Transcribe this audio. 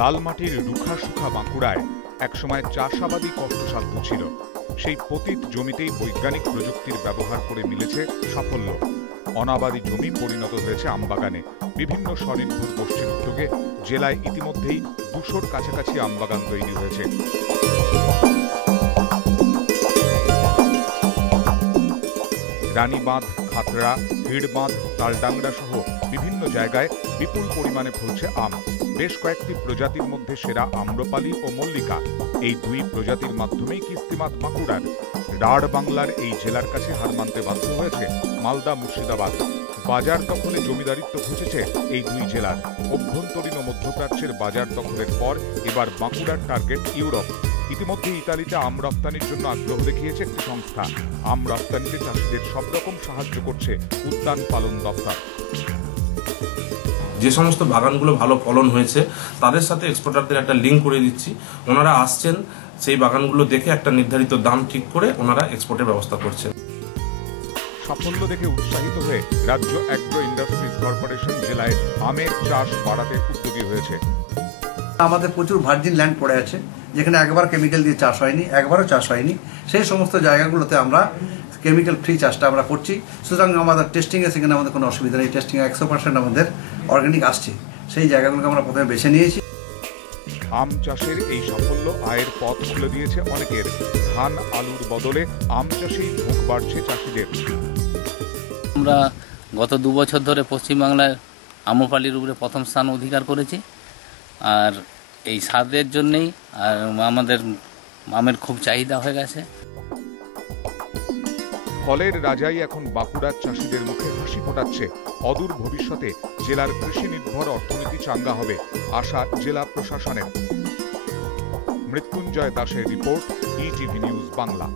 লাল মাটির রুখা সুখা বাঁকুড়ায় একসময় চাষাবাদী কষ্টসাধ্য ছিল। সেই পতিত জমিতেই বৈজ্ঞানিক প্রযুক্তির ব্যবহার করে মিলেছে সাফল্য। অনাবাদী জমি পরিণত হয়েছে আমবাগানে। বিভিন্ন স্বনির্ভর গোষ্ঠীর উদ্যোগে জেলায় ইতিমধ্যেই 200-র কাছাকাছি আমবাগান তৈরি হয়েছে। রানীবাঁধ, খাতড়া, হিড়বাঁধ, তালডাংরা সহ বিভিন্ন জায়গায় বিপুল পরিমাণে ফলছে আম। বেশ কয়েকটি প্রজাতির মধ্যে সেরা আম্রপালি ও মল্লিকা। এই দুই প্রজাতির মাধ্যমেই কিস্তিমাত বাঁকুড়ার। রাঢ় বাংলার এই জেলার কাছে হার মানতে বাধ্য হয়েছে মালদা, মুর্শিদাবাদ। বাজার দখলে জমিদারিত্ব ঘটেছে এই দুই জেলার। অভ্যন্তরীণ ও মধ্যপ্রাচ্যের বাজার দখলের পর এবার বাঁকুড়ার টার্গেট ইউরোপ। ইতিমধ্যে ইতালিতে আম রপ্তানির জন্য আগ্রহ দেখিয়েছে একটি সংস্থা। আম রপ্তানিতে চাষিদের সব রকম সাহায্য করছে উদ্যান পালন দপ্তর। যে সমস্ত বাগানগুলো ভালো ফলন হয়েছে তাদের সাথে এক্সপোর্টারদের একটা লিঙ্ক করে দিচ্ছি। ওনারা আসছেন, সেই বাগানগুলো দেখে একটা নির্ধারিত দাম ঠিক করে ওনারা এক্সপোর্টের ব্যবস্থা করছেন। সাফল্য দেখে উৎসাহিত হয়ে রাজ্য অ্যাগ্রো ইন্ডাস্ট্রিজ কর্পোরেশন জেলায় আমের চাষ বাড়াতে উদ্যোগী হয়েছে। আমাদের প্রচুর ভার্জিন ল্যান্ড পড়ে আছে, যেখানে একবার কেমিক্যাল দিয়ে চাষ হয়নি, একবারও চাষ হয়নি। সেই সমস্ত জায়গাগুলোতে আমরা কেমিক্যাল ফ্রি চাষটা আমরা করছি। সুতরাং আমাদের টেস্টিংয়ে সেখানে আমাদের কোনো অসুবিধা নেই। টেস্টিংয়ে 100% আমাদের অর্গানিক আসছে। সেই জায়গাগুলোকে আমরা প্রথমে বেছে নিয়েছি। আম চাষের এই সাফল্য আয়ের পথ খুলে দিয়েছে অনেকের। ধান আলুর বদলে আম চাষেই ঝোঁক বাড়ছে চাষিদের। আমরা গত 2 বছর ধরে পশ্চিমবাংলায় আম্রপালির উপরে প্রথম স্থান অধিকার করেছি। আর এই স্বাদের জন্যেই আর আমাদের আমের খুব চাহিদা হয়ে গেছে। ফলের রাজাই এখন বাঁকুড়ার চাষিদের মুখে হাসি ফোটাচ্ছে। অদূর ভবিষ্যতে জেলার কৃষি নির্ভর অর্থনীতি চাঙ্গা হবে আশা জেলা প্রশাসনের। মৃত্যুঞ্জয় দাসের রিপোর্ট, ইটিভি নিউজ বাংলা।